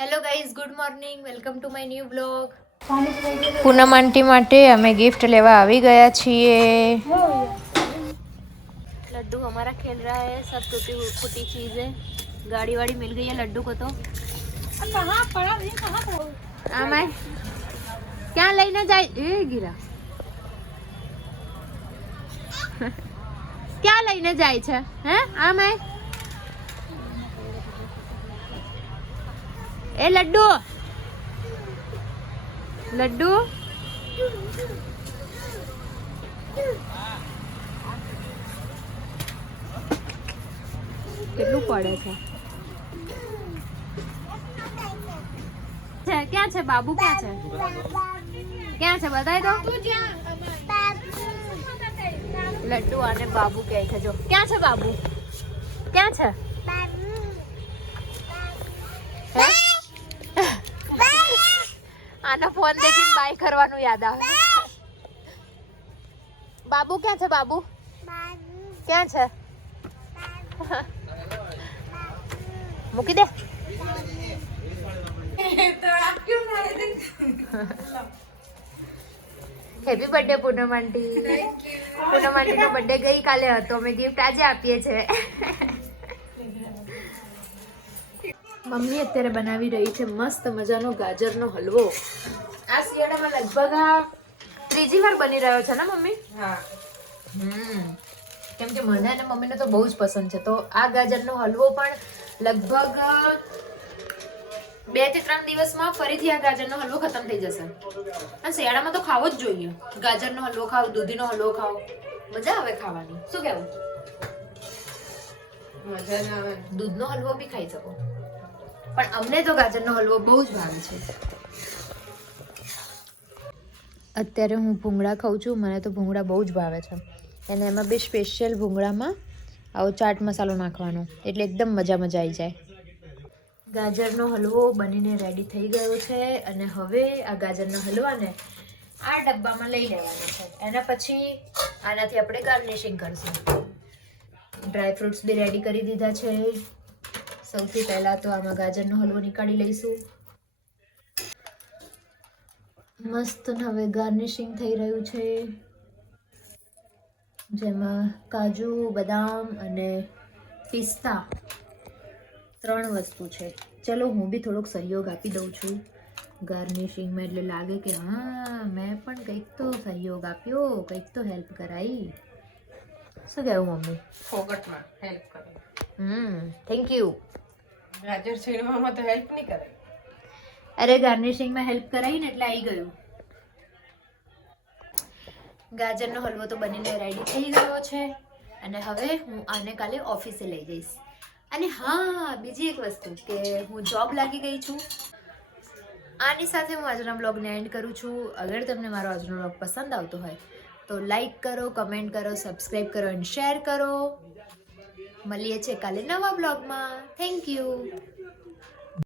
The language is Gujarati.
Hello guys, good morning, welcome to my new blog. Poonam aunty માટે અમે ગિફ્ટ લેવા આવી ગયા છીએ. लड्डू हमारा खेल रहा है, सब टूटी फूटी चीजें गाड़ी वाड़ी मिल गई है लड्डू को. तो कहाँ पड़ा नहीं, कहाँ पड़ा मैं क्या लेने जाए ए गिरा क्या લઈને જાય છે હે આ મેં એ લડ્ડુ લડ્ડુ કેટલું પડે છે ક્યાં છે બાબુ ક્યાં છે બતાય તો લડ્ડુ અને બાબુ કહે છે જો ક્યાં છે બાબુ ક્યાં છે આનો ફોન દેખીને બાય કરવાનું યાદ આવે બાબુ ક્યાં છે બાબુ ક્યાં છે મૂકી દે હેપી બર્થડે પૂનમ આંટી. પૂનમ આંટી નો બર્થડે ગઈ કાલે હતો, અમે ગિફ્ટ આજે આપીએ છે. મમ્મી અત્યારે બનાવી રહી છે મસ્ત મજાનો ગાજરનો હલવો. આ શિયાળામાં લગભગ ત્રીજી વાર બની રહ્યો છે ને મમ્મી? હા. કેમ કે મને અને મમ્મીને તો બહુ જ પસંદ છે, તો આ ગાજરનો હલવો પણ લગભગ 2 થી 3 દિવસમાં ફરીથી આ ગાજરનો હલવો ખતમ થઈ જશે. આ શિયાળામાં તો ખાવો જ જોઈએ. ગાજરનો હલવો ખાવ, દૂધીનો હલવો ખાવ, મજા આવે ખાવાની. શું કહેવું? મજા ના આવે. દૂધનો હલવો બી ખાઈ શકો, પણ અમને તો ગાજરનો હલવો બહુ જ ભાવે છે. અત્યારે હું ભૂંગળા ખાઉં છું. મને તો ભૂંગળા બહુ જ ભાવે છે, અને એમાં બી સ્પેશિયલ ભૂંગળામાં આવો ચાટ મસાલો નાખવાનો, એટલે એકદમ મજા આવી જાય. ગાજરનો હલવો બનીને રેડી થઈ ગયો છે, અને હવે આ ગાજરના હલવાને આ ડબ્બામાં લઈ લેવાનો છે. એના પછી આનાથી આપણે ગાર્નિશિંગ કરશું. ડ્રાય ફ્રૂટ્સ બી રેડી કરી દીધા છે. સૌથી પહેલાં તો આમાં ગાજરનો હલવો નીકાળી લઈશું. મસ્ત હવે ગાર્નિશિંગ થઈ રહ્યું છે, જેમાં કાજુ, બદામ અને પિસ્તા 3 વસ્તુ છે. ચલો હું બી થોડોક સહયોગ આપી દઉં છું ગાર્નિશિંગમાં, એટલે લાગે કે હા મેં પણ કંઈક તો સહયોગ આપ્યો, કંઈક તો હેલ્પ કરાઈ. શું કહેવું મમ્મી? ફોગટમાં હેલ્પ કરો. Thank you. ગાજર છીણવામાં તો હેલ્પ નહીં કરાય. અરે ગાર્નિશિંગમાં હેલ્પ કરાઈ ને એટલે આવી ગયું. ગાજરનો હલવો તો બનીને રેડી થઈ ગયો છે, અને હવે હું આને કાલે ઓફિસે લઈ જઈશ. અને હા, બીજી એક વસ્તુ કે હું જોબ લાગી ગઈ છું. આની સાથે હું આજના બ્લોગને એન્ડ કરું છું. અગર તમને મારો આજનો બ્લોગ પસંદ આવતો હોય તો લાઈક કરો, કમેન્ટ કરો, સબસ્ક્રાઈબ કરો અને શેર કરો. મળીએ છીએ કાલે નવા બ્લોગમાં. Thank you.